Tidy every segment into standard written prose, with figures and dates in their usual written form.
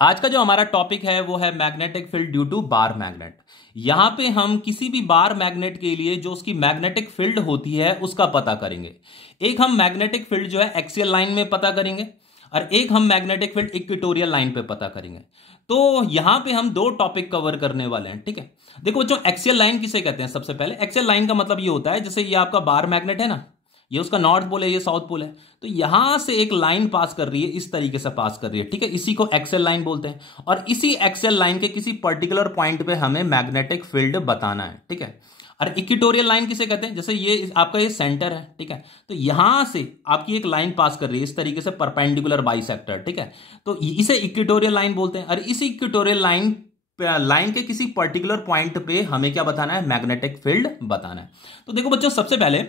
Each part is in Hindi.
आज का जो हमारा टॉपिक है वो है magnetic field due to bar magnet. यहां पे हम किसी भी बार मैग्नेट के लिए जो उसकी मैग्नेटिक फील्ड होती है उसका पता करेंगे। एक हम मैग्नेटिक फील्ड जो है एक्सियल लाइन में पता करेंगे और एक हम मैग्नेटिक फील्ड इक्वेटोरियल लाइन पे पता करेंगे। तो यहां पे हम दो टॉपिक कवर करने वाले हैं, ठीक है। देखो बच्चों, एक्सियल लाइन किसे कहते हैं? सबसे पहले एक्सियल लाइन का मतलब ये होता है, जैसे ये आपका बार मैग्नेट है ना, ये उसका नॉर्थ पोल है, ये साउथ पोल है, तो यहां से एक लाइन पास कर रही है, इस तरीके से पास कर रही है, ठीक है। इसी को एक्सियल लाइन बोलते हैं और इसी एक्सियल लाइन के किसी पर्टिकुलर पॉइंट पे हमें मैग्नेटिक फील्ड बताना है, ठीक है। और इक्वेटोरियल लाइन किसे कहते हैं? जैसे ये आपका ये सेंटर है, ठीक है, तो यहां से आपकी एक लाइन पास कर रही है इस तरीके से परपेंडिकुलर बाइसेक्टर, ठीक है, तो इसे इक्वेटोरियल लाइन बोलते हैं। और इसी इक्वेटोरियल लाइन के किसी पर्टिकुलर पॉइंट पे हमें क्या बताना है? मैग्नेटिक फील्ड बताना है। तो देखो बच्चों, सबसे पहले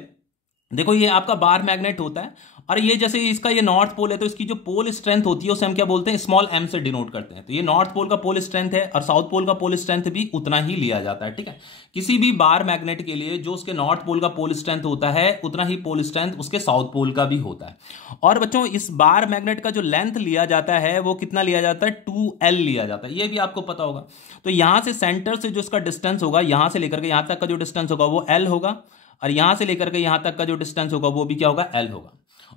देखो ये आपका बार मैग्नेट होता है और ये जैसे इसका ये नॉर्थ पोल है, तो इसकी जो पोल स्ट्रेंथ होती है उसे हम क्या बोलते हैं? स्मॉल एम से डिनोट करते हैं। तो ये नॉर्थ पोल का पोल स्ट्रेंथ है और साउथ पोल का पोल स्ट्रेंथ भी उतना ही लिया जाता है, ठीक है। किसी भी बार मैग्नेट के लिए जो उसके नॉर्थ पोल का पोल स्ट्रेंथ होता है उतना ही पोल स्ट्रेंथ उसके साउथ पोल का भी होता है। और बच्चों, इस बार मैग्नेट का जो लेंथ लिया जाता है वो कितना लिया जाता है? 2L लिया जाता है, ये भी आपको पता होगा। तो यहां से सेंटर से जो इसका डिस्टेंस होगा, यहां से लेकर के यहां तक का जो डिस्टेंस होगा वो L होगा और यहां से लेकर के यहां तक का जो डिस्टेंस होगा वो भी क्या होगा? L होगा।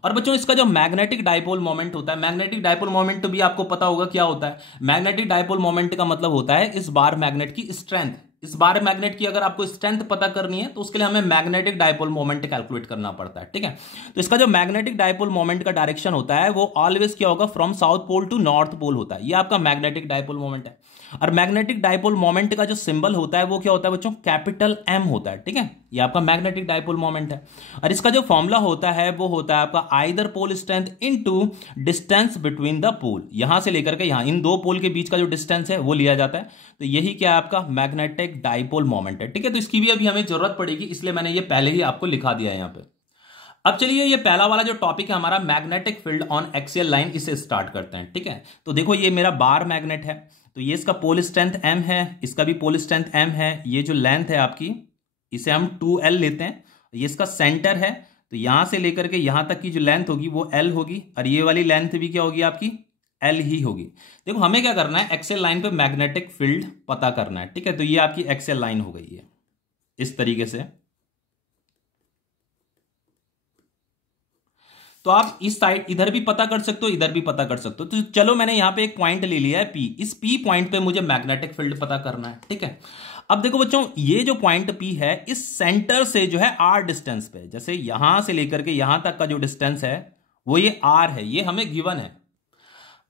और बच्चों, इसका जो मैग्नेटिक डाइपोल मोमेंट होता है, मैग्नेटिक डाइपोल मोमेंट तो भी आपको पता होगा क्या होता है। मैग्नेटिक डाइपोल मोमेंट का मतलब होता है इस बार मैग्नेट की स्ट्रेंथ। इस बार मैग्नेट की अगर आपको स्ट्रेंथ पता करनी है तो उसके लिए हमें मैग्नेटिक डाइपोल मोमेंट कैलकुलेट करना पड़ता है, ठीक है। तो इसका जो मैग्नेटिक डाइपोल मोमेंट का डायरेक्शन होता है वो ऑलवेज क्या होगा? From south pole to north pole होता है। ये आपका मैग्नेटिक डाइपोल मोमेंट है। और मैग्नेटिक डाइपोल मोमेंट का जो सिंबल होता है वो क्या होता है बच्चों? कैपिटल M होता है, ठीक है। ये आपका मैग्नेटिक डाइपोल मोमेंट है। और इसका जो फॉर्मूला होता है वो होता है आपका either pole strength into distance between the pole. यहां से लेकर के यहां इन दो पोल के बीच का जो डिस्टेंस है वो लिया जाता है। तो यही क्या है? आपका मैग्नेटिक डाइपोल मोमेंट है, ठीक है। तो इसकी भी अभी हमें जरूरत पड़ेगी, इसलिए मैंने ये पहले ही आपको लिखा दिया है यहां पे। अब चलिए, ये पहला वाला जो टॉपिक है हमारा magnetic field on axial line, इसे स्टार्ट करते हैं, ठीक है। तो देखो, ये मेरा बार मैग्नेट है, तो ये इसका पोल स्ट्रेंथ M है, इसका भी पोल स्ट्रेंथ M है। ये जो लेंथ है आपकी, इसे हम 2L लेते हैं। ये इसका सेंटर है, तो यहां से लेकर के यहां तक की जो लेंथ होगी वो L होगी और ये वाली लेंथ भी क्या होगी? आपकी L ही होगी। देखो, हमें क्या करना है? एक्सियल लाइन पे मैग्नेटिक फील्ड पता करना है, ठीक है। तो ये आपकी एक्सियल लाइन हो गई है इस तरीके से। तो आप इस साइड इधर भी पता कर सकते हो, इधर भी पता कर सकते हो। तो चलो, मैंने यहां पे एक पॉइंट ले लिया है P। इस P पॉइंट पे मुझे मैग्नेटिक फील्ड पता करना है, ठीक है। अब देखो बच्चों, ये जो पॉइंट P है, इस सेंटर से जो है R डिस्टेंस पे, जैसे यहां से लेकर के यहां तक का जो डिस्टेंस है वो ये R है, ये हमें गिवन है।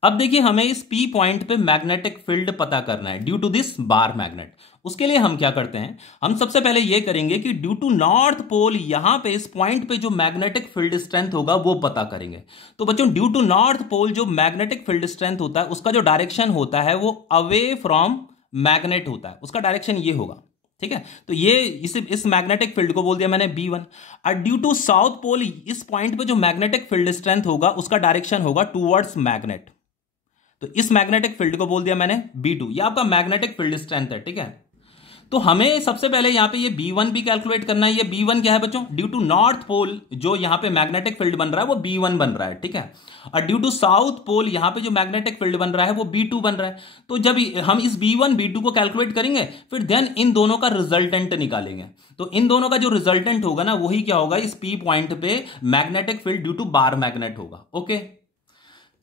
अब देखिए, हमें इस P पॉइंट पे मैग्नेटिक फील्ड पता करना है due to this bar magnet. उसके लिए हम क्या करते हैं? हम सबसे पहले ये करेंगे कि ड्यू टू नॉर्थ पोल, यहां पे इस पॉइंट पे जो मैग्नेटिक फील्ड स्ट्रेंथ होगा वो पता करेंगे। तो बच्चों, ड्यू टू नॉर्थ पोल जो मैग्नेटिक फील्ड स्ट्रेंथ होता है उसका जो डायरेक्शन होता है वो अवे फ्रॉम मैग्नेट होता है, उसका डायरेक्शन ये होगा, ठीक है। तो ये इस मैग्नेटिक फील्ड को बोल दिया मैंने B1। और ड्यू टू साउथ पोल, इस पॉइंट पे जो मैग्नेटिक फील्ड स्ट्रेंथ होगा उसका डायरेक्शन होगा टूवर्ड्स मैग्नेट, तो इस मैग्नेटिक फील्ड को बोल दिया मैंने B2। ये आपका मैग्नेटिक फील्ड स्ट्रेंथ है, ठीक है। तो हमें सबसे पहले यहां पे ये B1 भी कैलकुलेट करना है। ये B1 क्या है बच्चों? ड्यू टू नॉर्थ पोल जो यहां पे मैग्नेटिक फील्ड बन रहा है वो B1 बन रहा है, ठीक है। और ड्यू टू साउथ पोल यहां पे जो मैग्नेटिक फील्ड बन रहा है वो B2 बन रहा है। तो जब हम इस B1 B2 को कैलकुलेट करेंगे, फिर देन इन दोनों का रिजल्टेंट निकालेंगे। तो इन दोनों का जो रिजल्टेंट होगा ना, वही क्या होगा? इस P पॉइंट पे magnetic field due to bar magnet होगा, ओके।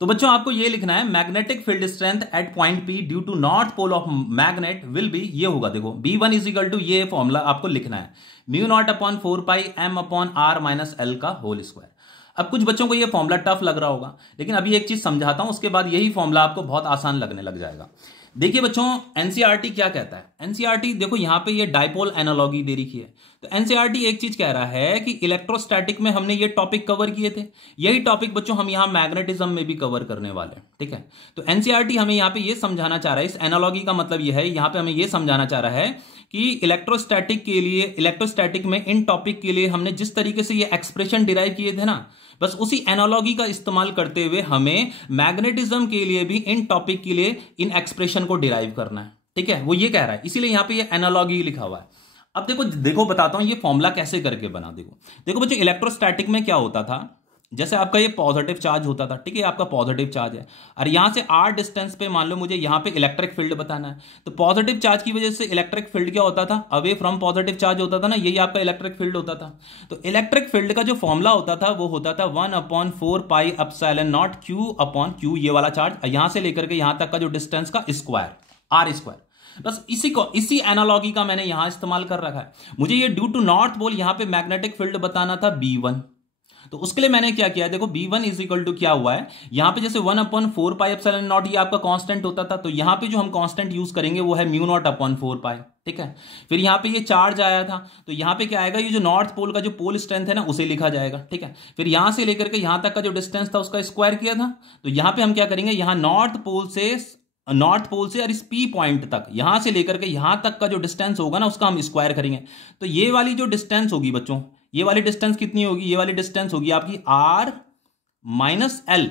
तो बच्चों, आपको ये लिखना है magnetic field strength at point P due to north pole of magnet will be, ये होगा। देखो, B1 इज इक्वल टू, ये फॉर्मूला आपको लिखना है, mu naught upon 4 pi M upon R minus L का होल स्क्वायर। अब कुछ बच्चों को ये फॉर्मूला टफ लग रहा होगा, लेकिन अभी एक चीज समझाता हूं, उसके बाद यही फॉर्मूला आपको बहुत आसान लगने लग जाएगा। देखिए बच्चों, एनसीईआरटी क्या कहता है? एनसीईआरटी देखो, यहां पे ये डाइपोल एनालॉगी दे रखी है। तो एनसीईआरटी एक चीज कह रहा है कि इलेक्ट्रोस्टैटिक में हमने ये टॉपिक कवर किए थे, यही टॉपिक बच्चों हम यहां मैग्नेटिज्म में भी कवर करने वाले हैं, ठीक है। तो एनसीईआरटी हमें यहां पे ये समझाना चाह रहा है, इस एनालॉगी का मतलब ये है, यहां पे हमें ये समझाना चाह रहा है कि इलेक्ट्रोस्टैटिक के लिए, इलेक्ट्रोस्टैटिक में इन टॉपिक के लिए हमने जिस तरीके से ये एक्सप्रेशन डिराइव किए थे ना, बस उसी एनालॉगी का इस्तेमाल करते हुए हमें मैग्नेटिज्म के लिए भी इन टॉपिक के लिए इन एक्सप्रेशन को डिराइव करना है, ठीक है। वो ये कह रहा है, इसीलिए यहां पे ये एनालॉगी लिखा हुआ है। अब देखो बताता हूं ये फॉर्मूला कैसे करके बना। देखो बच्चों, इलेक्ट्रोस्टैटिक में क्या होता था जैसे आपका ये पॉजिटिव चार्ज होता था, ठीक है, आपका पॉजिटिव चार्ज है, और यहां से r डिस्टेंस पे मान लो मुझे यहां पे इलेक्ट्रिक फील्ड बताना है, तो पॉजिटिव चार्ज की वजह से इलेक्ट्रिक फील्ड क्या होता था, अवे फ्रॉम पॉजिटिव चार्ज होता था ना, यही आपका इलेक्ट्रिक फील्ड होता था। तो इलेक्ट्रिक फील्ड का जो फॉर्मूला होता था वो होता था 1/4πε0 Q/Q, ये वाला चार्ज यहां से लेकर के यहां तक का जो डिस्टेंस का स्क्वायर, r स्क्वायर। बस इसी एनालॉगी का मैंने यहां इस्तेमाल कर रखा है। मुझे ये ड्यू टू नॉर्थ पोल यहां पे मैग्नेटिक फील्ड बताना था B1, तो उसके लिए मैंने क्या किया है, देखो B1 इज इक्वल टू क्या हुआ है, यहां पे जैसे 1/4πε0 ये आपका कांस्टेंट होता था, तो यहां पे जो हम कांस्टेंट यूज करेंगे वो है μ0/4π, ठीक है। फिर यहां पे ये चार्ज आया था, तो यहां पे क्या आएगा, ये जो नॉर्थ पोल का जो पोल स्ट्रेंथ है ना उसे लिखा जाएगा, ठीक है। फिर यहां से लेकर के यहां तक का जो डिस्टेंस था उसका स्क्वायर किया था, तो यहां पे हम क्या करेंगे, यहां नॉर्थ पोल से और इस P पॉइंट तक, यहां से लेकर के यहां तक का जो डिस्टेंस होगा ना उसका हम स्क्वायर करेंगे। तो ये वाली जो डिस्टेंस होगी बच्चों, ये वाली डिस्टेंस कितनी होगी, ये वाली डिस्टेंस होगी आपकी r माइनस एल,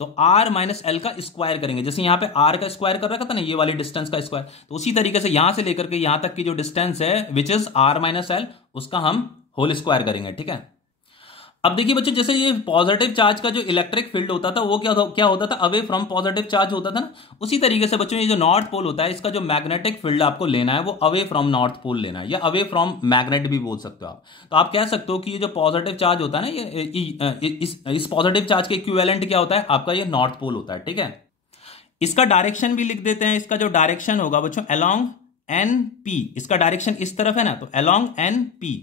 तो r माइनस एल का स्क्वायर करेंगे, जैसे यहां पे r का स्क्वायर कर रखा था ना, ये वाली डिस्टेंस का स्क्वायर, तो उसी तरीके से यहां से लेकर के यहां तक की जो डिस्टेंस है which is r minus L, उसका हम होल स्क्वायर करेंगे, ठीक है। अब देखिए बच्चों, जैसे ये पॉजिटिव चार्ज का जो इलेक्ट्रिक फील्ड होता था वो क्या होता था, अवे फ्रॉम पॉजिटिव चार्ज होता था ना, उसी तरीके से बच्चों ये जो नॉर्थ पोल होता है इसका जो मैग्नेटिक फील्ड आपको लेना है वो अवे फ्रॉम नॉर्थ पोल लेना है, या अवे फ्रॉम मैग्नेट भी बोल सकते हो आप। तो आप कह सकते हो कि ये जो पॉजिटिव चार्ज होता है ना, ये इस पॉजिटिव चार्ज के इक्विवेलेंट क्या होता है आपका, ये नॉर्थ पोल होता है, ठीक है। इसका डायरेक्शन भी लिख देते हैं, इसका जो डायरेक्शन होगा बच्चों अलोंग NP, इसका डायरेक्शन इस तरफ है ना, तो अलोंग NP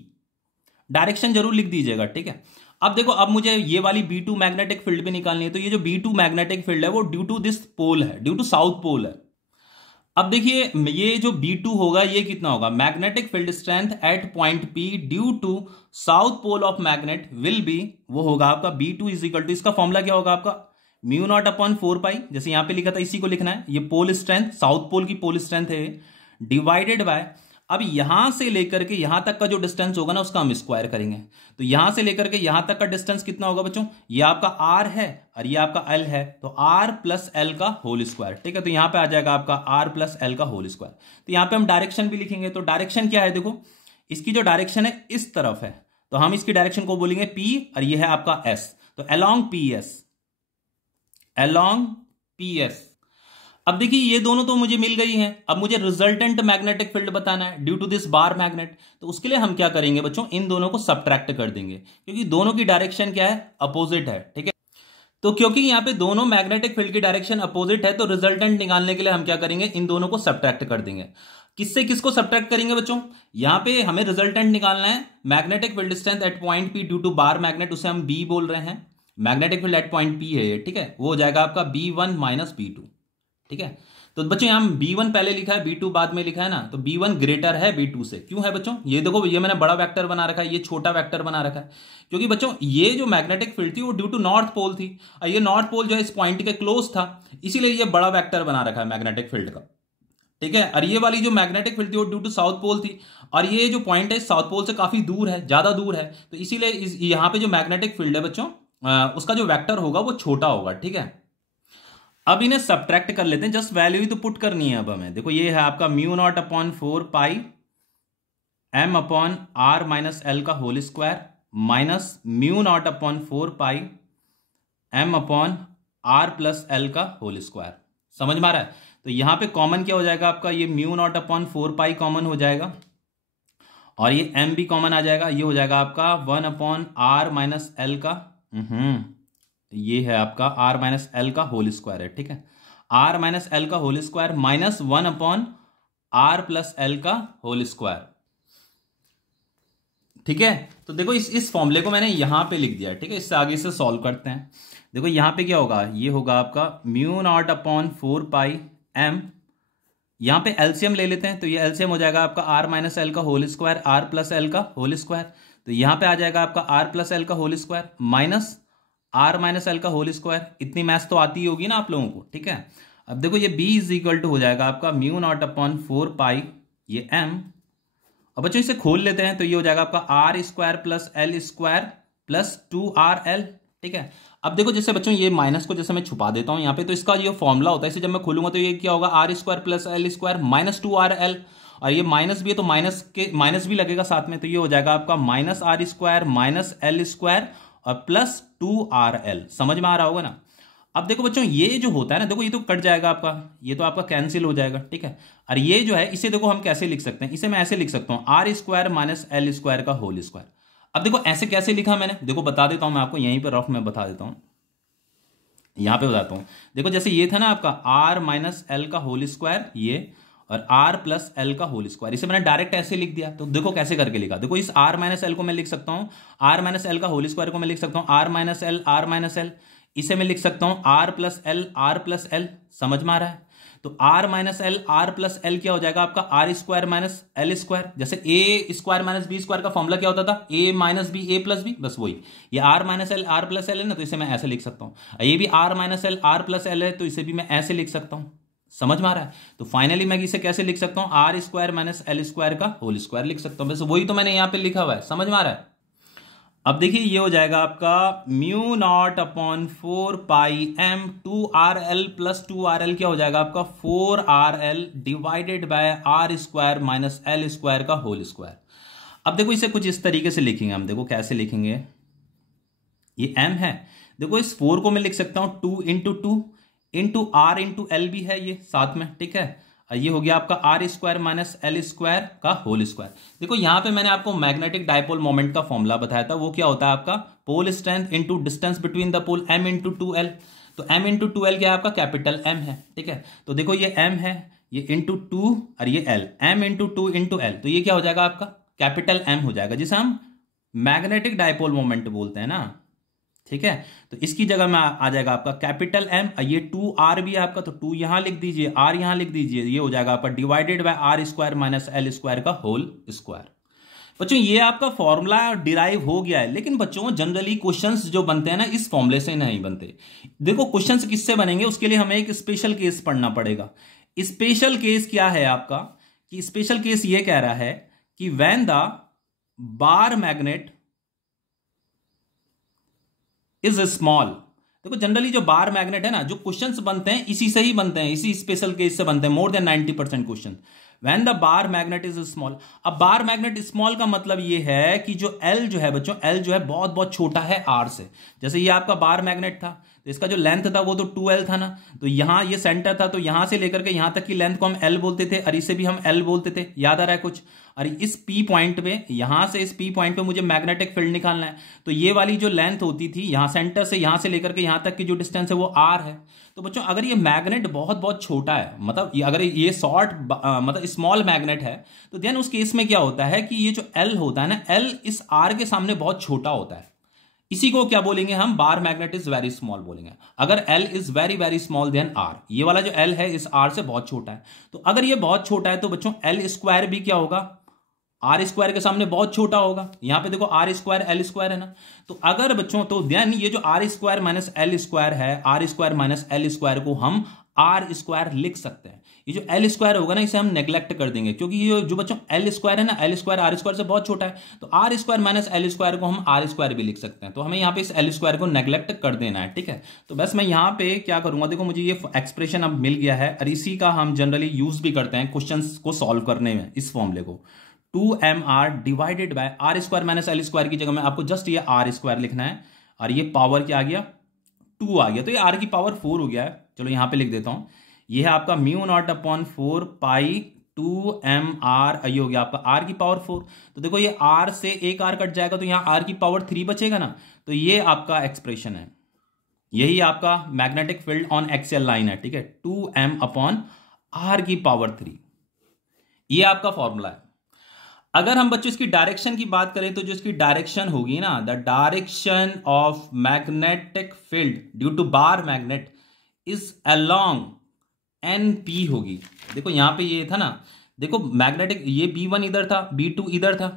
डायरेक्शन जरूर लिख दीजिएगा, ठीक है। अब देखो, अब मुझे ये वाली B2 मैग्नेटिक फील्ड भी निकालनी है, तो ये जो B2 मैग्नेटिक फील्ड है वो ड्यू टू दिस पोल है, ड्यू टू साउथ पोल है। अब देखिए ये जो B2 होगा ये कितना होगा, magnetic field strength at point P due to south pole of magnet will be, वो होगा आपका B2 इज इक्वल टू, इसका फॉर्मूला क्या होगा आपका μ0/4π, जैसे यहां पे लिखा था इसी को लिखना है, ये पोल स्ट्रेंथ, साउथ पोल की पोल स्ट्रेंथ है, डिवाइडेड बाय, अब यहां से लेकर के यहां तक का जो डिस्टेंस होगा ना उसका हम स्क्वायर करेंगे। तो यहां से लेकर के यहां तक का डिस्टेंस कितना होगा बच्चों, ये आपका r है और ये आपका l है, तो r प्लस एल का होल स्क्वायर, ठीक है। तो यहां पे आ जाएगा आपका r प्लस एल का होल स्क्वायर। तो यहां पे हम डायरेक्शन भी लिखेंगे, तो डायरेक्शन क्या है, देखो इसकी जो डायरेक्शन है इस तरफ है, तो हम इसकी डायरेक्शन को बोलेंगे p, और ये है आपका s, तो अलोंग PS। अब देखिए ये दोनों तो मुझे मिल गई हैं, अब मुझे रिजल्टेंट मैग्नेटिक फील्ड बताना है due to this bar magnet, तो उसके लिए हम क्या करेंगे बच्चों, इन दोनों को सब्ट्रैक्ट कर देंगे, क्योंकि दोनों की डायरेक्शन क्या है, अपोजिट है, ठीक है। तो क्योंकि यहां पे दोनों मैग्नेटिक फील्ड की डायरेक्शन अपोजिट है, तो रिजल्टेंट निकालने के लिए हम क्या करेंगे, इन दोनों को सब्ट्रैक्ट कर देंगे। किससे किसको सब्ट्रैक्ट करेंगे बच्चों, यहां पे हमें रिजल्टेंट निकालना है magnetic field strength at point P due to bar magnet, उसे हम B बोल रहे हैं, magnetic field at point P है ये, ठीक है, वो हो जाएगा आपका B1 माइनस B2, ठीक है। तो बच्चों यहां B1 पहले लिखा है, B2 बाद में लिखा है ना, तो B1 ग्रेटर है B2 से, क्यों है बच्चों, ये देखो ये मैंने बड़ा वेक्टर बना रखा है, ये छोटा वेक्टर बना रखा है, क्योंकि बच्चों ये जो मैग्नेटिक फील्ड थी वो ड्यू टू नॉर्थ पोल थी, और ये नॉर्थ पोल जो है इस पॉइंट के क्लोज था, इसीलिए ये बड़ा वेक्टर बना रखा है मैग्नेटिक फील्ड का, ठीक है। और ये वाली जो मैग्नेटिक फील्ड थी वो ड्यू टू साउथ पोल थी, और ये जो पॉइंट है साउथ पोल से काफी दूर है, ज्यादा दूर है, तो इसीलिए यहां पे जो मैग्नेटिक फील्ड है बच्चों उसका जो वेक्टर होगा वो छोटा होगा, ठीक है। अब इन्हें सब्ट्रैक्ट कर लेते हैं, जस्ट वैल्यू ही तो पुट करनी है अब हमें। देखो ये है आपका μ0/4π m/r माइनस एल का whole square minus μ0/4π m/r plus L का होल स्क्वायर, समझ में आ रहा है। तो यहां पे कॉमन क्या हो जाएगा आपका, ये μ0/4π कॉमन हो जाएगा, और ये m भी कॉमन आ जाएगा, ये हो जाएगा आपका 1/r माइनस एल का, ये है आपका r माइनस एल का होल स्क्वायर है, ठीक है, r माइनस एल का whole square minus 1/r plus L का होल स्क्वायर, ठीक है। तो देखो इस फॉर्मूले को मैंने यहां पे लिख दिया, ठीक है। इससे आगे से सॉल्व करते हैं। देखो यहां पे क्या होगा, ये होगा आपका μ0/4π m, यहां पे एलसीएम ले लेते हैं, तो ये एलसीएम हो जाएगा आपका r माइनस एल का whole square r plus L का होल स्क्वायर, तो यहां पे आ जाएगा आपका r प्लस एल का whole square minus r minus L का होल स्क्वायर। इतनी मैथ्स तो आती ही होगी ना आप लोगों को, ठीक है। अब देखो ये b इज इक्वल टू हो जाएगा आपका μ0/4π ये m, अब बच्चों इसे खोल लेते हैं, तो ये हो जाएगा आपका r square plus L square plus 2rl, ठीक है। अब देखो जैसे बच्चों ये माइनस को जैसे मैं छुपा देता हूं यहाँ पे, तो इसका ये फॉर्मूला होता है, इसे जब मैं खोलूंगा तो ये क्या होगा, r square plus L square minus 2rl, और ये माइनस भी है तो माइनस भी लगेगा साथ में, तो ये हो जाएगा आपका minus r square minus L square और प्लस 2RL। समझ में आ रहा होगा ना। अब देखो बच्चों ये जो होता है ना, देखो ये तो कट जाएगा आपका, ये तो आपका कैंसिल हो जाएगा, ठीक है। और ये जो है इसे देखो हम कैसे लिख सकते हैं, इसे मैं ऐसे लिख सकता हूं R square minus L square का होल स्क्वायर। अब देखो ऐसे कैसे लिखा मैंने, देखो बता देता हूं मैं आपको, यहीं पर रफ में बता देता हूं, यहां पे बताता हूं। देखो जैसे ये था ना आपका आर माइनस एल का होल स्क्वायर, ये और आर प्लस एल का होल स्क्वायर, इसे मैंने डायरेक्ट ऐसे लिख दिया। तो देखो कैसे करके लिखा, देखो इस आर माइनस एल को मैं लिख सकता हूं, आर माइनस एल का होल स्क्वायर को मैं लिख सकता हूं R minus L, R minus L, इसे मैं लिख सकता हूं R plus L, R plus L. समझ में आ रहा है। तो R minus L, R plus L क्या हो जाएगा आपका R square minus L square. जैसे A square minus B square का फॉर्मूला क्या होता था, A minus B A plus B, बस वही। ये R minus L R plus L है ना, तो इसे मैं ऐसे लिख सकता हूं। ये भी R minus L R plus L है, तो इसे भी मैं ऐसे लिख सकता हूं। समझ में आ रहा है। तो फाइनली मैं इसे कैसे लिख सकता हूं, R square minus L square का होल स्क्वायर लिख सकता हूं। बस वही तो मैंने यहां पे लिखा हुआ है। समझ में आ रहा है। अब देखिए ये हो जाएगा आपका mu naught upon 4πm 2RL plus 2RL क्या हो जाएगा आपका 4RL divided by R square minus L square का होल स्क्वायर। अब देखो इसे कुछ इस तरीके से लिखेंगे हम, देखो कैसे लिखेंगे, ये m है, देखो इस 4 को मैं लिख सकता हूं 2 इंटू R इंटू L भी है ये साथ में, ठीक है। ये हो गया आपका R square minus L square का होल स्क्वायर। देखो यहां पे मैंने आपको मैग्नेटिक डायपोल मोमेंट का फॉर्मूला बताया था, वो क्या होता है आपका pole strength into distance between the pole m into 2L। तो m इंटू 2L क्या है आपका कैपिटल M है, ठीक है। तो देखो ये m है, ये इंटू 2 और ये L, m into 2 into L, तो ये क्या हो जाएगा आपका कैपिटल M हो जाएगा, जिसे हम मैग्नेटिक डायपोल मोमेंट बोलते हैं ना, ठीक है। तो इसकी जगह में आ जाएगा आपका कैपिटल M, ये 2R भी है आपका, तो 2 यहां लिख दीजिए, R यहां लिख दीजिए, ये हो जाएगा आपका divided by R square minus L square का होल स्क्वायर। बच्चों ये आपका फॉर्मूला डिराइव हो गया है, लेकिन बच्चों जनरली क्वेश्चंस जो बनते हैं ना इस फॉर्मूले से नहीं बनते। देखो क्वेश्चंस किससे बनेंगे, उसके लिए हमें एक स्पेशल केस पढ़ना पड़ेगा। स्पेशल केस क्या है आपका, कि स्पेशल केस ये कह रहा है कि when the bar magnet is small. देखो जनरली जो बार मैग्नेट है ना, जो क्वेश्चंस बनते हैं इसी से ही बनते हैं, इसी स्पेशल केस से बनते हैं, more than 90% question when the bar magnet is small. अब बार मैग्नेट स्मॉल का मतलब ये है कि जो L जो है बच्चों, L जो है बहुत बहुत छोटा है R से। जैसे ये आपका बार मैग्नेट था, तो इसका जो लेंथ था वो तो 2L था ना, तो यहां ये सेंटर था, तो यहां से लेकर के यहां तक की लेंथ को हम L बोलते थे, और इसे भी हम L बोलते थे, याद आ रहा है कुछ। और इस P पॉइंट पे, यहां से इस P पॉइंट पे मुझे मैग्नेटिक फील्ड निकालना है, तो ये वाली जो लेंथ होती थी यहां सेंटर से, यहां से लेकर के यहां तक की जो डिस्टेंस है वो R है। तो बच्चों अगर ये मैग्नेट बहुत बहुत छोटा है, मतलब अगर ये शॉर्ट मतलब स्मॉल मैग्नेट है, तो देन उस केस में क्या होता है कि ये जो L होता है ना, L इस R के सामने बहुत छोटा होता है। इसी को क्या बोलेंगे हम, bar magnet is very small बोलेंगे। अगर L is very very small then R, ये वाला जो L है इस R से बहुत छोटा है। तो अगर ये बहुत छोटा है तो बच्चों L स्क्वायर भी क्या होगा, आर स्क्वायर के सामने बहुत छोटा होगा। यहां पे देखो आर स्क्वायर एल स्क्वायर है ना, तो अगर बच्चों, तो देन ये जो R square minus L square है, R square minus L square को हम आर स्क्वायर लिख सकते हैं। ये जो एल स्क्वायर होगा ना, इसे हम नेग्लेक्ट कर देंगे, क्योंकि ये जो बच्चों एल स्क्वायर है ना, एल स्क्वायर आर स्क्वायर से बहुत छोटा है, तो R square minus L square को हम आर स्क्वायर भी लिख सकते हैं। तो हमें यहाँ पे इस एल स्क्वायर को नेग्लेक्ट कर देना है, ठीक है। तो बस मैं यहाँ पे क्या करूंगा, देखो मुझे ये एक्सप्रेशन अब मिल गया है, और इसी का हम जनरली यूज भी करते हैं क्वेश्चन को सॉल्व करने में, इस फॉर्मूले को 2mr divided by R square minus L square की जगह में आपको जस्ट ये आर स्क्वायर लिखना है, और ये पावर क्या आ गया 2 आ गया, तो ये r की पावर 4 हो गया है। चलो यहां पे लिख देता हूं, ये है आपका म्यू नॉट अपॉन 4π 2mr, ये हो गया आपका r की पावर 4। तो देखो ये r से एक r कट जाएगा, तो यहां r की पावर 3 बचेगा ना, तो ये आपका एक्सप्रेशन है, यही आपका magnetic field on axial line है, ठीक है। 2m अपॉन r की पावर 3, ये आपका फॉर्मूला है। अगर हम बच्चों इसकी डायरेक्शन की बात करें, तो जो इसकी डायरेक्शन होगी ना, the direction of magnetic field due to bar magnet is along NP होगी। देखो यहां पे ये था ना, देखो मैग्नेटिक, ये B1 इधर था, B2 इधर था,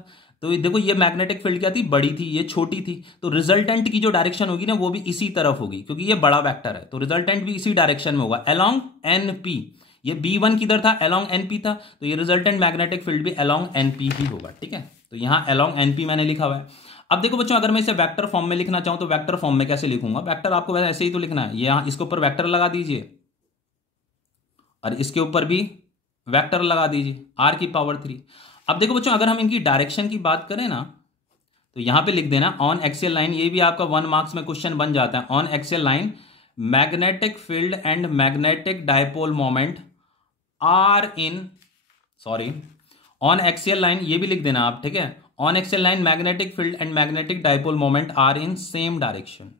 तो देखो ये मैग्नेटिक फील्ड क्या थी, बड़ी थी, ये छोटी थी, तो रिजल्टेंट की जो डायरेक्शन होगी ना वो भी इसी तरफ होगी, क्योंकि ये बड़ा वेक्टर है, तो रिजल्टेंट भी इसी डायरेक्शन में होगा अलोंग NP। ये B1 किधर था, अलोंग NP था, तो ये रिजल्टेंट मैग्नेटिक फील्ड भी अलोंग NP ही होगा, ठीक है। तो यहां अलोंग NP मैंने लिखा हुआ है। अब देखो बच्चों, अगर मैं इसे वेक्टर फॉर्म में लिखना चाहूं तो वेक्टर फॉर्म में कैसे लिखूंगा, वेक्टर आपको वैसे ऐसे ही तो लिखना है, यहां इसके ऊपर वेक्टर लगा दीजिए और इसके ऊपर भी वेक्टर लगा दीजिए, r की पावर 3। अब देखो बच्चों, अगर हम इनकी डायरेक्शन की बात करें ना, तो यहां पे लिख देना ऑन एक्सियल लाइन, ये भी आपका 1 मार्क्स में क्वेश्चन बन जाता है। On axial line magnetic field and magnetic dipole moment are in, sorry, on axial line ये भी लिख देना आप, ठीक है। On axial line magnetic field and magnetic dipole moment are in same direction.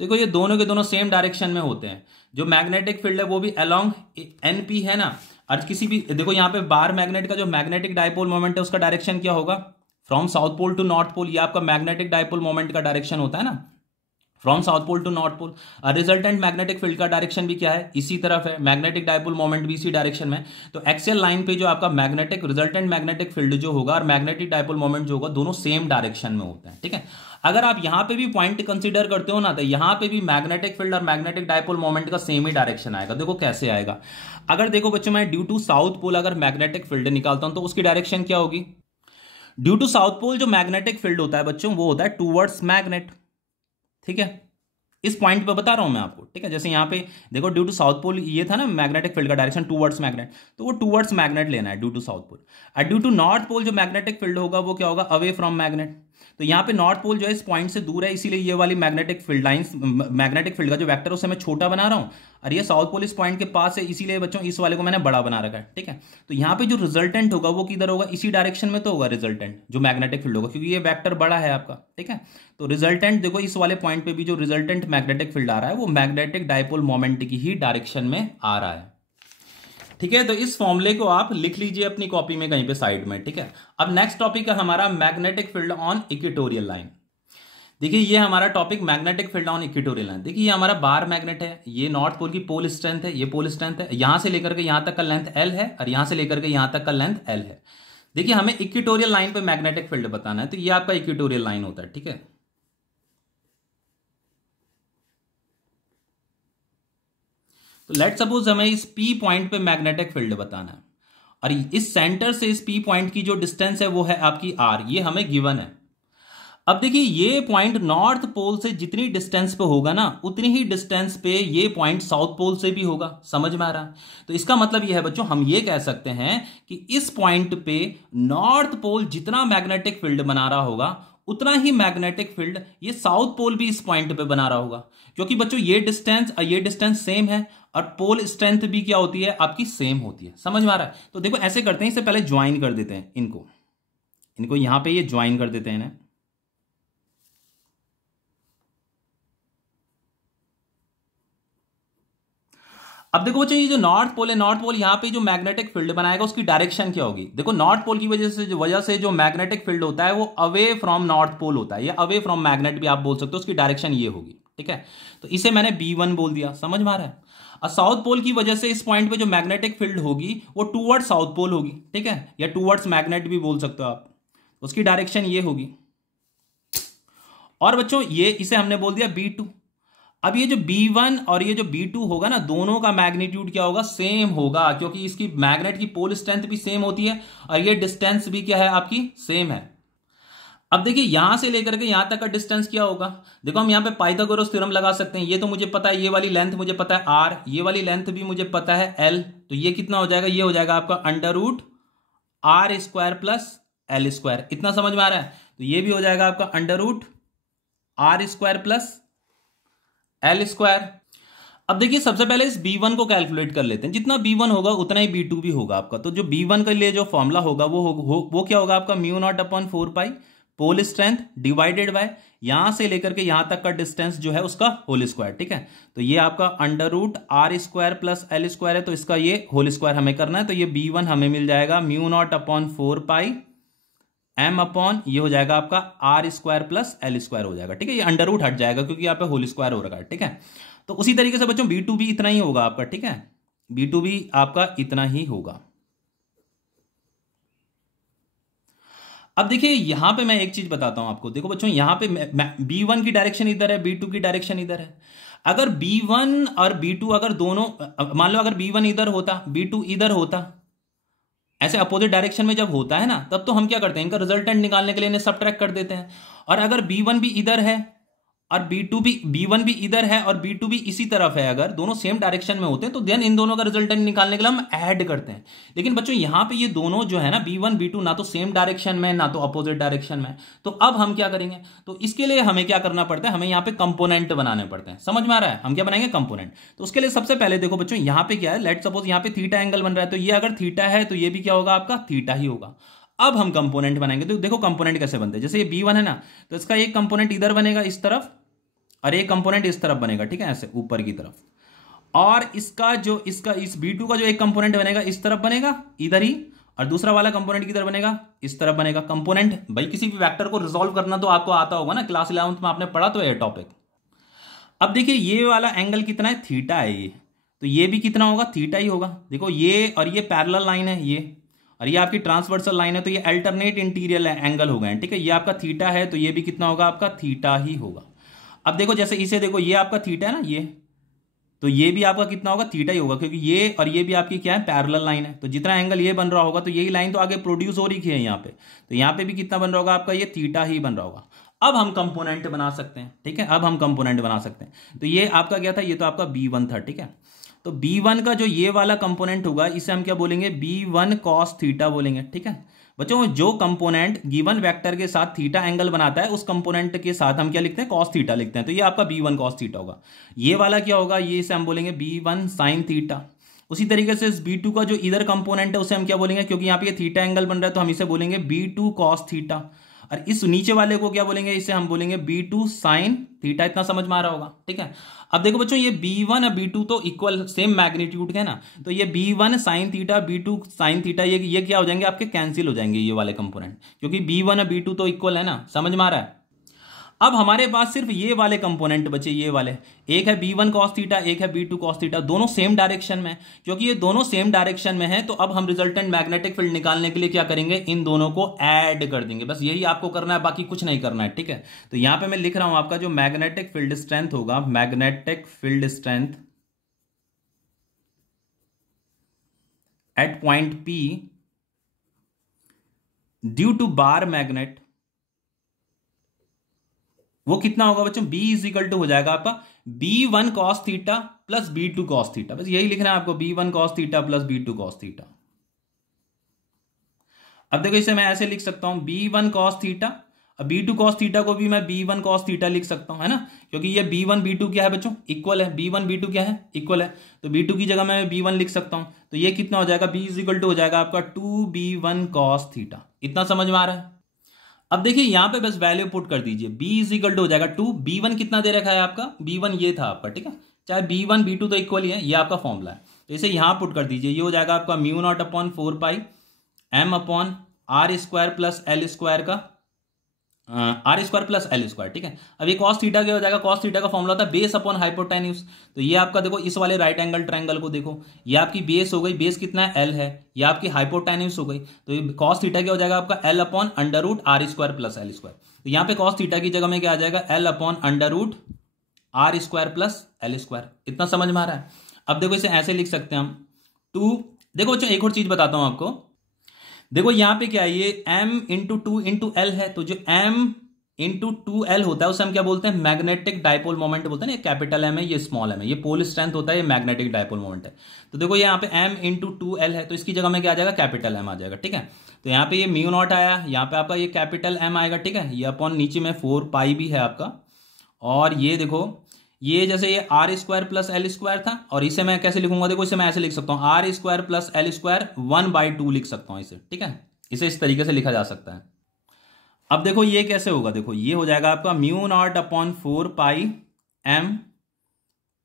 देखो ये दोनों के दोनों सेम डायरेक्शन में होते हैं। जो मैग्नेटिक फील्ड है वो भी अलोंग एनपी है ना, और किसी भी, देखो यहाँ पे बार मैग्नेट का जो मैग्नेटिक डायपोल मोमेंट है उसका डायरेक्शन क्या होगा, from south pole to north pole. ये आपका मैग्नेटिक डायपोल मोमेंट का डायरेक्शन होता है ना, from south pole to north pole. और रिजल्टेंट मैग्नेटिक फील्ड का डायरेक्शन भी क्या है, इसी तरफ है, मैग्नेटिक डायपोल मोमेंट भी इसी डायरेक्शन में। तो एक्सियल लाइन पे जो आपका मैग्नेटिक रिजल्टेंट मैग्नेटिक फील्ड जो होगा और मैग्नेटिक डायपोल मोमेंट जो होगा दोनों सेम डायरेक्शन में होते हैं, ठीक है। अगर आप यहां पे भी पॉइंट कंसीडर करते हो ना, तो यहां पे भी मैग्नेटिक फील्ड और मैग्नेटिक डायपोल मोमेंट का सेम ही डायरेक्शन आएगा। देखो कैसे आएगा, अगर देखो बच्चों मैं ड्यू टू साउथ पोल अगर मैग्नेटिक फील्ड निकालता हूं तो उसकी डायरेक्शन क्या होगी, ड्यू टू साउथ पोल जो मैग्नेटिक फील्ड होता है बच्चों वो होता है टूवर्ड्स मैग्नेट, ठीक है। इस पॉइंट पे बता रहा हूं मैं आपको, ठीक है। जैसे यहां पे देखो ड्यू टू साउथ पोल ये था ना मैग्नेटिक फील्ड का डायरेक्शन टूवर्ड्स मैग्नेट, तो वो टूवर्ड्स मैग्नेट लेना है ड्यू टू साउथ पोल। और ड्यू टू नॉर्थ पोल जो मैग्नेटिक फील्ड होगा वो क्या होगा, अवे फ्रॉम मैग्नेट। तो यहाँ पे नॉर्थ पोल जो है इस पॉइंट से दूर है, इसीलिए ये वाली magnetic field lines, magnetic field का जो वेक्टर उसे मैं छोटा बना रहा हूँ, और ये साउथ पोल इस पॉइंट के पास है, इसीलिए बच्चों इस वाले को मैंने बड़ा बना रखा है, ठीक है। तो यहाँ पे जो रिजल्टेंट होगा वो किधर होगा, इसी डायरेक्शन में तो होगा रिजल्टेंट जो मैग्नेटिक फील्ड होगा, क्योंकि ये वेक्टर बड़ा है आपका, ठीक है। तो रिजल्टेंट देखो इस वाले पॉइंट पे भी जो रिजल्टेंट मैग्नेटिक फील्ड आ रहा है वो मैग्नेटिक डायपोल मोमेंट की ही डायरेक्शन में आ रहा है, ठीक है। तो इस फॉर्मूले को आप लिख लीजिए अपनी कॉपी में कहीं पे साइड में, ठीक है। अब नेक्स्ट टॉपिक है हमारा magnetic field on equatorial line. देखिए ये हमारा topic magnetic field on equatorial line. देखिए ये हमारा बार मैग्नेट है, ये नॉर्थ पोल की पोल स्ट्रेंथ है, ये पोल स्ट्रेंथ है, यहां से लेकर के यहां तक का लेंथ एल है और यहां से लेकर के यहां तक का लेंथ एल है। देखिए हमें इक्वेटोरियल लाइन पे मैग्नेटिक फील्ड बताना है, तो ये आपका इक्वेटोरियल लाइन होता है, ठीक है। तो लेट सपोज हमें इस पी पॉइंट पे मैग्नेटिक फील्ड बताना है, और इस सेंटर से इस पी पॉइंट की जो डिस्टेंस है वो है आपकी आर, ये हमें गिवन है। अब देखिए ये पॉइंट नॉर्थ पोल से जितनी डिस्टेंस पे होगा ना उतनी ही डिस्टेंस पे ये पॉइंट साउथ पोल से भी होगा, समझ में आ रहा है। तो इसका मतलब ये है बच्चों, हम ये कह सकते हैं कि इस पॉइंट पे नॉर्थ पोल जितना मैग्नेटिक फील्ड बना रहा होगा उतना ही मैग्नेटिक फील्ड ये साउथ पोल भी इस पॉइंट पे बना रहा होगा, क्योंकि बच्चों ये डिस्टेंस और ये डिस्टेंस सेम है और पोल स्ट्रेंथ भी क्या होती है आपकी सेम होती है, समझ में आ रहा है। तो देखो ऐसे करते हैं, इससे पहले ज्वाइन कर देते हैं इनको यहां पे ये ज्वाइन कर देते हैं ना। अब देखो बच्चों ये जो नॉर्थ पोल है, नॉर्थ पोल यहां पे जो मैग्नेटिक फील्ड बनाएगा उसकी डायरेक्शन क्या होगी। देखो नॉर्थ पोल की वजह से जो मैग्नेटिक फील्ड होता है वो अवे फ्रॉम नॉर्थ पोल होता है, या अवे फ्रॉम मैग्नेट भी आप बोल सकते हो, उसकी डायरेक्शन ये होगी, ठीक है। तो इसे मैंने B1 बोल दिया, समझ में आ रहा है। और साउथ पोल की वजह से इस पॉइंट पे जो मैग्नेटिक फील्ड होगी वो टूवर्ड्स साउथ पोल होगी, ठीक है, या टूवर्ड्स मैग्नेट भी बोल सकते हो आप, उसकी डायरेक्शन ये होगी। और बच्चों ये इसे हमने बोल दिया B2। अब ये जो B1 और ये जो B2 होगा ना, दोनों का मैग्नीट्यूड क्या होगा, सेम होगा, क्योंकि इसकी मैग्नेट की पोल स्ट्रेंथ भी सेम होती है और ये डिस्टेंस भी क्या है आपकी सेम है। अब देखिए यहां से लेकर के यहां तक का डिस्टेंस क्या होगा, देखो हम यहां पे पाइथागोरस थ्योरम लगा सकते हैं। ये तो मुझे पता है, ये वाली लेंथ मुझे पता है R, ये वाली लेंथ भी मुझे पता है L, तो ये कितना हो जाएगा, ये हो जाएगा आपका √R² प्लस L²। इतना समझ में आ रहा है। तो ये भी हो जाएगा आपका √R² प्लस L²। अब देखिए सबसे पहले इस B1 को कैलकुलेट कर लेते हैं, जितना B1 होगा उतना ही B2 भी होगा आपका। तो जो B1 के लिए जो फॉर्मूला होगा वो क्या होगा आपका, μ0/4π पोल स्ट्रेंथ डिवाइडेड बाय यहां से लेकर के यहां तक का डिस्टेंस जो है उसका होल स्क्वायर, ठीक है। तो ये आपका √R² प्लस L² है, तो इसका ये होल स्क्वायर हमें करना है। तो ये B1 हमें मिल जाएगा μ0/4π m/ ये हो जाएगा आपका R² प्लस L² हो जाएगा, ठीक है। ये अंडर हट जाएगा क्योंकि यहाँ पे होल स्क्वायर हो रखा है, ठीक है। तो उसी तरीके से बच्चों B2 भी इतना ही होगा आपका, ठीक है, B2 भी आपका इतना ही होगा। अब देखिए यहां पे मैं एक चीज बताता हूं आपको, देखो बच्चों यहां पे B1 की डायरेक्शन इधर है, B2 की डायरेक्शन इधर है। अगर B1 और B2 अगर दोनों, मान लो अगर B1 इधर होता B2 इधर होता, ऐसे अपोजिट डायरेक्शन में जब होता है ना, तब तो हम क्या करते हैं, इनका रिजल्टेंट निकालने के लिए इन्हें सबट्रैक्ट कर देते हैं। और अगर B1 भी इधर है और B1 भी इधर है और B2 भी इसी तरफ है, अगर दोनों सेम डायरेक्शन में होते हैं तो देन इन दोनों का रिजल्टेंट निकालने के लिए हम ऐड करते हैं। लेकिन बच्चों यहां पे ये दोनों जो है ना B1 B2 ना तो सेम डायरेक्शन में ना तो अपोजिट डायरेक्शन में, तो अब हम क्या करेंगे, तो इसके लिए हमें क्या करना पड़ता है, हमें यहाँ पे कंपोनेंट बनाने पड़ते हैं। समझ में आ रहा है, हम क्या बनाएंगे, कंपोनेंट। तो उसके लिए सबसे पहले देखो बच्चों यहाँ पे क्या है, लेट सपोज यहाँ पे थीटा एंगल बन रहा है, तो ये अगर थीटा है तो ये भी क्या होगा, आपका थीटा ही होगा। अब हम कंपोनेंट बनाएंगे, तो देखो कंपोनेंट कैसे बनते हैं, जैसे ये B1 है ना, तो इसका एक कंपोनेंट इधर बनेगा इस तरफ और एक कंपोनेंट इस तरफ बनेगा, ठीक है, ऐसे ऊपर की तरफ। और इसका इस B2 का जो एक कंपोनेंट बनेगा इस तरफ बनेगा इधर ही, और दूसरा वाला कंपोनेंट किधर बनेगा, इस तरफ बनेगा। कंपोनेंट भाई किसी भी वेक्टर को रिजॉल्व करना तो आपको आता होगा ना, क्लास 11th में आपने पढ़ा तो है टॉपिक। अब देखिए ये वाला एंगल कितना है, थीटा है ये, तो ये भी कितना होगा, थीटा ही होगा। देखो ये और ये पैरेलल लाइन है ये, और ये आपकी ट्रांसवर्सल लाइन है, तो ये अल्टरनेट इंटीरियर एंगल हो गए, ठीक है। ये आपका थीटा है तो ये भी कितना होगा, आपका थीटा ही होगा। अब देखो जैसे इसे देखो, ये आपका थीटा है ना ये, तो ये भी आपका कितना होगा, थीटा ही होगा, क्योंकि ये और ये भी आपकी क्या है, पैरेलल लाइन है। तो जितना एंगल ये बन रहा होगा तो यही लाइन तो आगे प्रोड्यूस हो रही है यहाँ पे, तो यहाँ पे भी कितना बन रहा होगा आपका, ये थीटा ही बन रहा होगा। अब हम कंपोनेंट बना सकते हैं, ठीक है, अब हम कंपोनेंट बना सकते हैं। तो ये आपका क्या था, ये तो आपका B1 था, ठीक है। तो B1 का जो ये वाला कंपोनेंट होगा इसे हम क्या बोलेंगे, B1 cos थीटा बोलेंगे, ठीक है। बच्चों जो कंपोनेंट गिवन वेक्टर के साथ थीटा एंगल बनाता है उस कंपोनेंट के साथ हम क्या लिखते हैं, cos थीटा लिखते हैं, तो ये आपका B1 cos थीटा होगा। ये वाला क्या होगा, ये इसे हम बोलेंगे B1 sin थीटा। उसी तरीके से इस B2 का जो इधर कंपोनेंट है उसे हम क्या बोलेंगे, क्योंकि यहाँ पे ये थीटा एंगल बन रहा है तो हम इसे बोलेंगे B2 cos थीटा। और इस नीचे वाले को क्या बोलेंगे, इसे हम बोलेंगे B2 sin थीटा। इतना समझ में आ रहा होगा, ठीक है। अब देखो बच्चों ये B1 और B2 तो इक्वल सेम मैग्नीट्यूड के ना, तो ये B1 sin theta B2 sin theta ये क्या हो जाएंगे, आपके कैंसिल हो जाएंगे ये वाले कंपोनेंट, क्योंकि B1 और B2 तो इक्वल है ना। समझ में आ रहा है। अब हमारे पास सिर्फ ये वाले कंपोनेंट बचे, ये वाले, एक है B1 cos थीटा, एक है B2 cos थीटा, दोनों सेम डायरेक्शन में। क्योंकि ये दोनों सेम डायरेक्शन में है तो अब हम रिजल्टेंट मैग्नेटिक फील्ड निकालने के लिए क्या करेंगे, इन दोनों को ऐड कर देंगे। बस यही आपको करना है, बाकी कुछ नहीं करना है, ठीक है। तो यहां पे मैं लिख रहा हूं आपका जो मैग्नेटिक फील्ड स्ट्रेंथ होगा, magnetic field strength at point P due to bar magnet, वो कितना होगा बच्चों, B इजिकल टू हो जाएगा आपका B1 cos theta plus B2 cos theta. बस यही लिखना है आपको, B1 cos theta plus B2 cos theta. अब देखो इसे मैं ऐसे लिख सकता हूं, B1 cos थीटा, अब B2 cos थीटा को भी मैं B1 cos थीटा लिख सकता हूं, है ना, क्योंकि ये B1 B2 क्या है बच्चों, इक्वल है। B1 B2 क्या है, इक्वल है, तो B2 की जगह मैं B1 लिख सकता हूं। तो ये कितना हो जाएगा, B इजिकल टू हो जाएगा आपका 2B1 cos थीटा। इतना समझ में आ रहा है। अब देखिए यहां पे बस वैल्यू पुट कर दीजिए, B इजिकल टू हो जाएगा 2, B1 कितना दे रखा है आपका, B1 ये था आपका, ठीक है, चाहे B1 B2 तो इक्वल ही है, ये आपका फॉर्मूला है। तो इसे यहां पुट कर दीजिए, ये हो जाएगा आपका μ0/4 m/r² प्लस L स्क्वायर का r² प्लस L², ठीक है। अब ये cos थीटा क्या हो जाएगा, cos थीटा का फॉर्मूला था बेस अपॉन हाइपोटेन्यूज। तो ये आपका देखो इस वाले राइट एंगल ट्रायंगल को देखो, ये आपकी बेस हो गई, बेस कितना है, L है, ये आपकी हाइपोटेन्यूज हो गई, तो ये cos थीटा क्या हो जाएगा आपका L/√r² प्लस L²। तो यहाँ पे cos थीटा की जगह में क्या आ जाएगा, L/√r² प्लस L²। इतना समझ में आ रहा है। अब देखो इसे ऐसे लिख सकते हैं हम 2, देखो बच्चों एक और चीज बताता हूं आपको, देखो यहां पे क्या है, ये m इंटू 2 इंटू एल है, तो जो m इंटू 2L होता है उसे हम क्या बोलते हैं, मैग्नेटिक डायपोल मोमेंट बोलते हैं ना। ये कैपिटल M है, ये स्मॉल m है, ये पोल स्ट्रेंथ होता है, ये मैग्नेटिक डायपोल मोमेंट है। तो देखो यहाँ पे m इंटू 2L है, तो इसकी जगह में क्या आ जाएगा, कैपिटल M आ जाएगा, ठीक है। तो यहाँ पे ये μ0 आया, यहाँ पे आपका ये कैपिटल M आएगा, ठीक है। ये अपॉन नीचे में 4 पाई भी है आपका, और ये देखो ये जैसे ये r² प्लस L² था, और इसे मैं कैसे लिखूंगा, देखो इसे मैं ऐसे लिख सकता हूँ r² प्लस L² 1/2 लिख सकता हूँ इसे, ठीक है। इसे इस तरीके से लिखा जा सकता है। अब देखो ये कैसे होगा, देखो ये हो जाएगा आपका μ0/4 पाई m,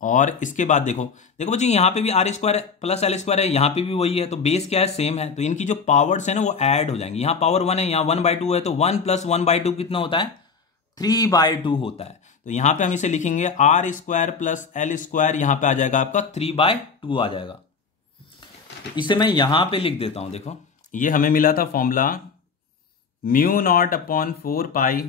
और इसके बाद देखो बच्चों यहाँ पे भी r² प्लस L² है, यहाँ पे भी वही है, तो बेस क्या है, सेम है, तो इनकी जो पावर्स है ना वो ऐड हो जाएंगी। यहाँ पावर 1 है, यहाँ 1/2 है, तो 1 प्लस 1/2 कितना होता है, 3/2 होता है। तो यहां पे हम इसे लिखेंगे r² प्लस L², यहां पे आ जाएगा आपका 3/2 आ जाएगा। तो इसे मैं यहां पे लिख देता हूं, देखो ये हमें मिला था फॉर्मूला μ0/4 पाई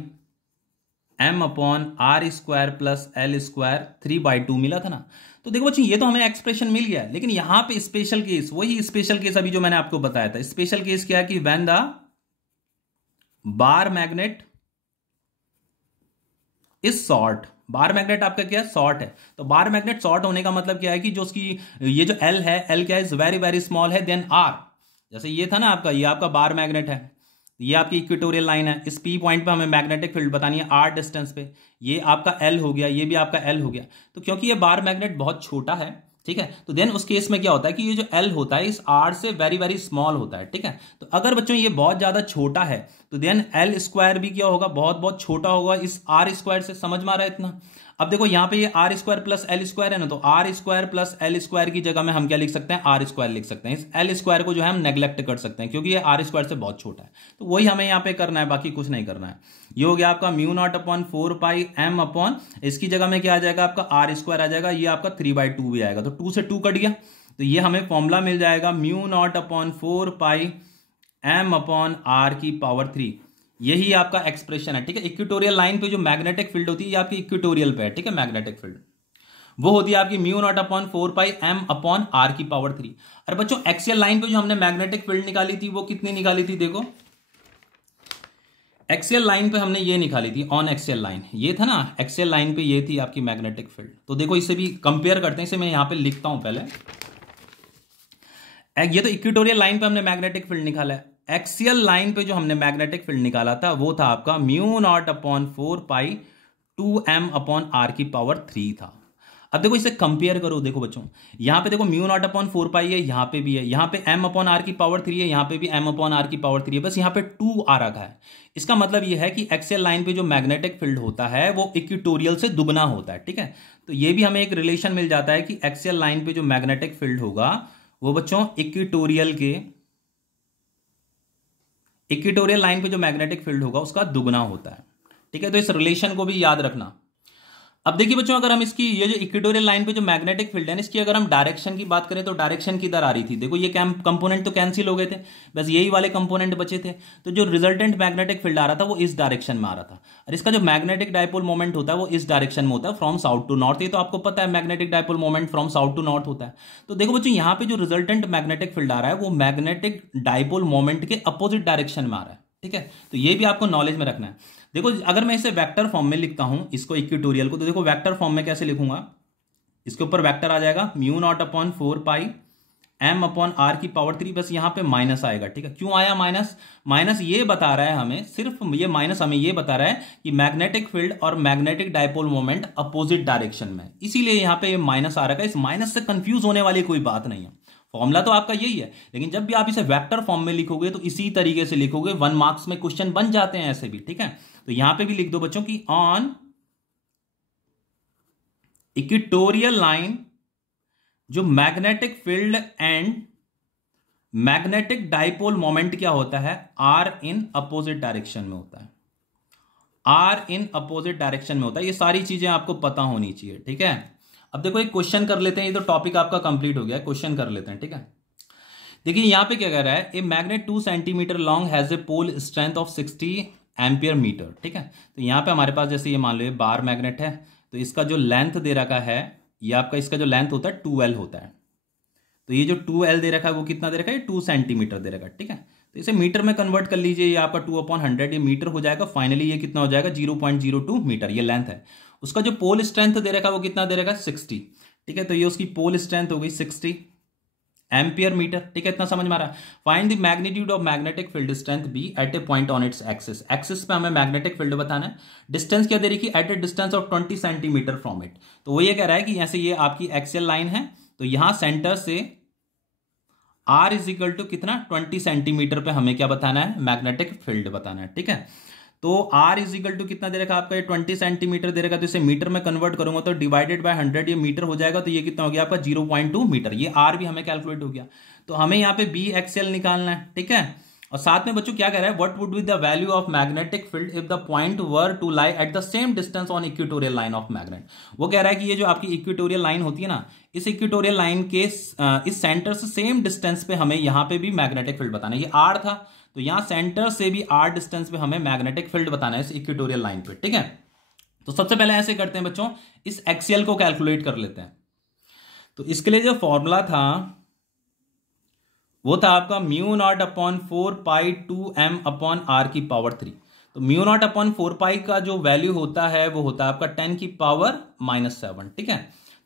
m/r² प्लस L² 3/2 मिला था ना। तो देखो बच्चों ये तो हमें एक्सप्रेशन मिल गया, लेकिन यहां पे स्पेशल केस, वही स्पेशल केस अभी जो मैंने आपको बताया था। स्पेशल केस क्या है कि when the bar magnet is short, bar magnet आपका क्या है, शॉर्ट है। तो बार मैग्नेट शॉर्ट होने का मतलब क्या है कि जो उसकी ये जो एल है, एल क्या है, वेरी वेरी स्मॉल है देन आर। जैसे ये था ना आपका, ये आपका बार मैग्नेट है, ये आपकी इक्वेटोरियल लाइन है, इस पी पॉइंट पे हमें मैग्नेटिक फील्ड बतानी है आर डिस्टेंस पे, ये आपका एल हो गया, ये भी आपका एल हो गया। तो क्योंकि ये बार मैग्नेट बहुत छोटा है, ठीक है, तो देन उस केस में क्या होता है कि ये जो एल होता है इस आर से वेरी वेरी स्मॉल होता है, ठीक है। तो अगर बच्चों ये बहुत ज्यादा छोटा है तो देन एल स्क्वायर भी क्या होगा, बहुत बहुत छोटा होगा इस आर स्क्वायर से। समझ में आ रहा है इतना? अब देखो यहाँ पे ये R square plus L square है ना, तो R square plus L square की जगह में हम क्या लिख सकते हैं, आर स्क्वायर लिख सकते हैं। इस एल स्क्वायर को जो है हम नेग्लेक्ट कर सकते हैं क्योंकि ये आर स्क्वायर से बहुत छोटा है। तो वही हमें यहाँ पे करना है, बाकी कुछ नहीं करना है। ये हो गया आपका mu naught upon 4 pi M upon, इसकी जगह में क्या आ जाएगा आपका आर स्क्वायर आ जाएगा, ये आपका 3/2 भी आएगा, तो 2 से 2 कट गया, तो ये हमें फॉर्मूला मिल जाएगा mu naught upon 4 pi M upon R की पावर 3। यही आपका एक्सप्रेशन है, ठीक है। इक्वेटोरियल लाइन पे जो मैग्नेटिक फील्ड होती है ये आपकी इक्वेटोरियल पे है, ठीक है, मैग्नेटिक फील्ड वो होती है आपकी mu naught upon 4 pi M upon R की पावर 3। अरे बच्चों एक्सियल लाइन पे जो हमने मैग्नेटिक फील्ड निकाली थी वो कितनी निकाली थी, देखो एक्सियल लाइन पे हमने ये निकाली थी, ऑन एक्सियल लाइन ये था ना, एक्सियल लाइन पे ये थी आपकी मैग्नेटिक फील्ड। तो देखो इसे भी कंपेयर करते हैं, इसे मैं यहां पे लिखता हूं पहले। ये तो इक्वेटोरियल लाइन पे हमने मैग्नेटिक फील्ड निकाला है, एक्सियल लाइन पे जो हमने मैग्नेटिक फील्ड निकाला था वो था आपका mu naught upon 4 pi 2m upon R की पावर 3 था। अब देखो इसे कंपेयर करो, देखो बच्चों यहां पे देखो म्यू नॉट अपॉन 4 पाई है, यहां पे भी है, यहां पे m अपॉन आर की पावर 3 है, यहां पे भी m अपॉन आर की पावर 3 है, बस यहां पे 2 आ रखा है। इसका मतलब यह है कि एक्सियल लाइन पे जो मैग्नेटिक फील्ड होता है वो इक्वेटोरियल से दुगना होता है, ठीक है। तो ये भी हमें एक रिलेशन मिल जाता है कि एक्सियल लाइन पे जो मैग्नेटिक फील्ड होगा वो बच्चों इक्वेटोरियल लाइन पे जो मैग्नेटिक फील्ड होगा उसका दुगना होता है, ठीक है। तो इस रिलेशन को भी याद रखना। अब देखिए बच्चों अगर हम इसकी ये जो इक्वेटोरियल लाइन पे जो मैग्नेटिक फील्ड है इसकी अगर हम डायरेक्शन की बात करें तो डायरेक्शन किधर आ रही थी, देखो ये कंपोनेंट तो कैंसिल हो गए थे, बस यही वाले कंपोनेंट बचे थे। तो जो रिजल्टेंट मैग्नेटिक फील्ड आ रहा था वो इस डायरेक्शन में आ रहा था, और इसका जो मैग्नेटिक डायपोल मोमेंट होता है वो इस डायरेक्शन में होता है, फ्रॉम साउथ टू नॉर्थ। ये तो आपको पता है magnetic dipole moment from south to north होता है। तो देखो बच्चों यहाँ पे जो रिजल्टेंट मैग्नेटिक फील्ड आ रहा है वो मैग्नेटिक डायपोल मोमेंट के अपोजिट डायरेक्शन में आ रहा है, ठीक है। तो ये भी आपको नॉलेज में रखना है। देखो अगर मैं इसे वेक्टर फॉर्म में लिखता हूं इसको इक्वेटोरियल को, तो देखो वेक्टर फॉर्म में कैसे लिखूंगा, इसके ऊपर वेक्टर आ जाएगा mu naught upon 4 pi M upon R की पावर 3, बस यहां पे माइनस आएगा, ठीक है। क्यों आया माइनस? माइनस ये बता रहा है हमें, सिर्फ ये माइनस हमें ये बता रहा है कि मैग्नेटिक फील्ड और magnetic dipole moment opposite direction में, इसीलिए यहां पे ये माइनस आ रहा है। इस माइनस से कंफ्यूज होने वाली कोई बात नहीं है, फॉर्मूला तो आपका यही है, लेकिन जब भी आप इसे वेक्टर फॉर्म में लिखोगे तो इसी तरीके से लिखोगे, 1 मार्क्स में क्वेश्चन बन जाते हैं ऐसे भी, ठीक है। तो यहां पे भी लिख दो बच्चों की ऑन इक्वेटोरियल लाइन जो magnetic field and magnetic dipole moment क्या होता है, आर इन अपोजिट डायरेक्शन में होता है, आर इन अपोजिट डायरेक्शन में होता है। ये सारी चीजें आपको पता होनी चाहिए, ठीक है। अब देखो एक क्वेश्चन कर लेते हैं, ये तो टॉपिक आपका कंप्लीट हो गया, क्वेश्चन कर लेते हैं, ठीक है। देखिए यहां पे क्या कह रहा है, a magnet 2 centimetre long has a pole strength of 60 ampere metre, ठीक है। तो यहां पे हमारे पास जैसे ये मान लो ये बार मैग्नेट है, तो इसका जो लेंथ दे रखा है ये आपका, इसका जो लेंथ होता है 2L होता है। तो ये जो 2L दे रखा है वो कितना दे रखा है, 2 सेंटीमीटर दे रखा है, ठीक है। तो इसे मीटर में कन्वर्ट कर लीजिए, ये आपका 2/100 ये मीटर हो जाएगा। फाइनली ये कितना हो जाएगा, 0.02 मीटर ये लेंथ है। उसका जो पोल स्ट्रेंथ दे रखा है वो कितना दे रखा है, 60, ठीक है। तो ये उसकी पोल स्ट्रेंथ हो गई 60 एम्पियर मीटर, ठीक है। इतना समझ में आ रहा है। Find the magnitude of magnetic field strength B at a point on its axis, axis पे हमें मैग्नेटिक फील्ड बताना है। डिस्टेंस क्या दे रही है, at a distance of 20 centimetre from it. तो वो ये कह रहा है कि ऐसे ये आपकी एक्सियल लाइन है, तो यहां सेंटर से R इज इक्वल टू कितना, 20 सेंटीमीटर पे हमें क्या बताना है, मैग्नेटिक फील्ड बताना है, ठीक है। तो R इज इक्वल टू कितना दे रखा आपका, ये 20 सेंटीमीटर दे रखा, तो इसे मीटर में कन्वर्ट करूंगा तो डिवाइडेड बाय 100 ये मीटर हो जाएगा। तो ये कितना हो गया आपका 0.2 मीटर, ये R भी हमें कैलकुलेट हो गया। तो हमें यहाँ पे बी एक्सएल निकालना है, ठीक है। और साथ में बच्चों क्या कह रहा है, what would be the value of magnetic field if the point were to lie at the same distance on equatorial line of magnet. वो कह रहा है कि ये जो आपकी इक्वेटोरियल लाइन होती है ना, इस इक्वेटोरियल लाइन के इस सेंटर से सेम डिस्टेंस पे हमें यहाँ पे भी मैग्नेटिक फील्ड बताना है। ये R था, तो यहां सेंटर से भी R डिस्टेंस पे हमें मैग्नेटिक फील्ड बताना है इस इक्वेटोरियल लाइन पे, ठीक है। तो सबसे पहले ऐसे करते हैं बच्चों, इस एक्सियल को कैलकुलेट कर लेते हैं। तो इसके लिए जो फॉर्मूला था वो था आपका mu naught upon 4 pi 2m upon R की पावर 3। तो म्यू नॉट अपॉन 4 पाई का जो वैल्यू होता है वो होता है आपका 10 की पावर -7, ठीक है।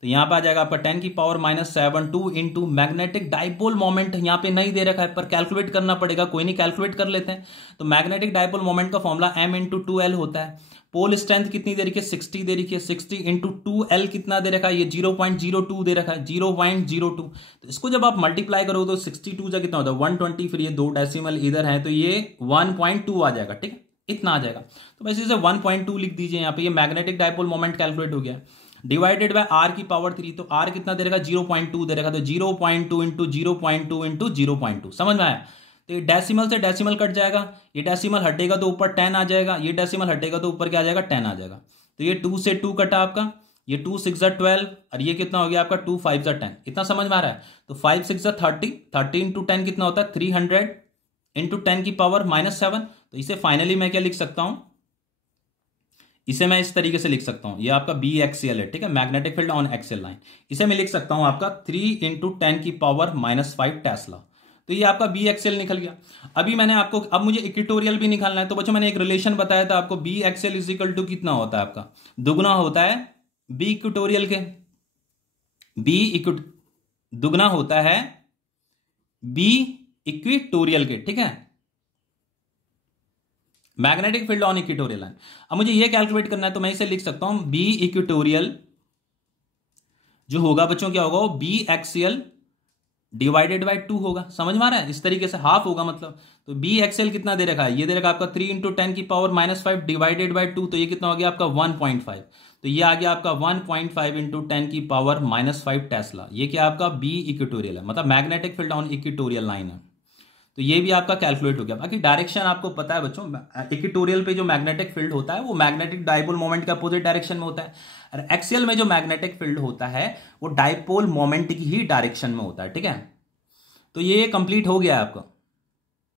तो यहां पे आ जाएगा आपका 10 की power -7 2 into magnetic dipole moment, यहां पे नहीं दे रखा है पर कैलकुलेट करना पड़ेगा, कोई नहीं कैलकुलेट कर लेते हैं। तो मैग्नेटिक डाइपोल मोमेंट का फॉर्मूला m इंटू 2l होता है। पोल स्ट्रेंथ कितनी दे रखी है, 60 दे रखी है, 60 इंटू 2l कितना दे रखा है, ये 0.02 दे रखा है, 0.02। तो इसको जब आप मल्टीप्लाई करो तो 62 जा कितना होता है 120, फिर ये 2 डेसिमल इधर है तो ये 1.2 आ जाएगा, ठीक है, इतना आ जाएगा। तो वैसे इसे 1.2 लिख दीजिए यहाँ पे, ये मैग्नेटिक डाइपोल मोमेंट कैलकुलेट हो गया। डिवाइडेड बाय r की पावर 3, तो r कितना दे रखा, 0.2 दे रखा, तो 0.2 इंटू 0.2 इंटू 0.2, समझ में आया। तो ये डेसिमल से डेसिमल कट जाएगा, ये डेसिमल हटेगा तो ऊपर 10 आ जाएगा, ये डेसिमल हटेगा तो ऊपर क्या आ जाएगा 10 आ जाएगा। तो ये 2 से 2 कटा आपका, ये 2 6 12 और ये कितना हो गया आपका 2 5 10, इतना समझ में आ रहा है। तो 5 6 30, 30 इंटू 10 कितना होता है 300 इंटू 10 की पावर -7। तो इसे फाइनली मैं क्या लिख सकता हूं, इसे मैं इस तरीके से लिख सकता हूं, ये आपका बी एक्सियल है, ठीक है, magnetic field on axial line. इसे मैं लिख सकता हूं आपका 3 इंटू 10 की पावर -5 टेस्ला। तो ये आपका बी एक्सियल निकल गया। अभी मैंने आपको, अब मुझे इक्वेटोरियल भी निकालना है। तो बच्चों मैंने एक रिलेशन बताया था आपको, B axial is equal to कितना होता है आपका, दुगना होता है बी इक्वेटोरियल के, दुगना होता है बी इक्वेटोरियल के, ठीक है, magnetic field on equatorial line. अब मुझे ये कैलकुलेट करना है तो मैं इसे लिख सकता हूं बी इक्वेटोरियल जो होगा बच्चों क्या होगा, वो बी एक्सियल डिवाइडेड बाय 2 होगा, समझ में आ रहा है, इस तरीके से हाफ होगा मतलब। तो बी एक्सियल कितना दे रखा है, ये दे रखा आपका 3 इंटू 10 की पावर -5 डिवाइडेड बाय 2, तो ये कितना हो गया आपका 1.5। तो ये आ गया आपका 1.5 इंटू 10 की पावर -5 टेस्ला। ये क्या आपका बी इक्वेटोरियल है, मतलब magnetic field on equatorial line है। तो ये भी आपका कैलकुलेट हो गया। बाकी डायरेक्शन आपको पता है बच्चों, इक्वेटोरियल पे जो मैग्नेटिक फील्ड होता है वो मैग्नेटिक डाइपोल मोमेंट के अपोजिट डायरेक्शन में होता है, और एक्सियल में जो मैग्नेटिक फील्ड होता है वो डाइपोल मोमेंट की ही डायरेक्शन में होता है, ठीक है। तो ये कंप्लीट हो गया है आपका।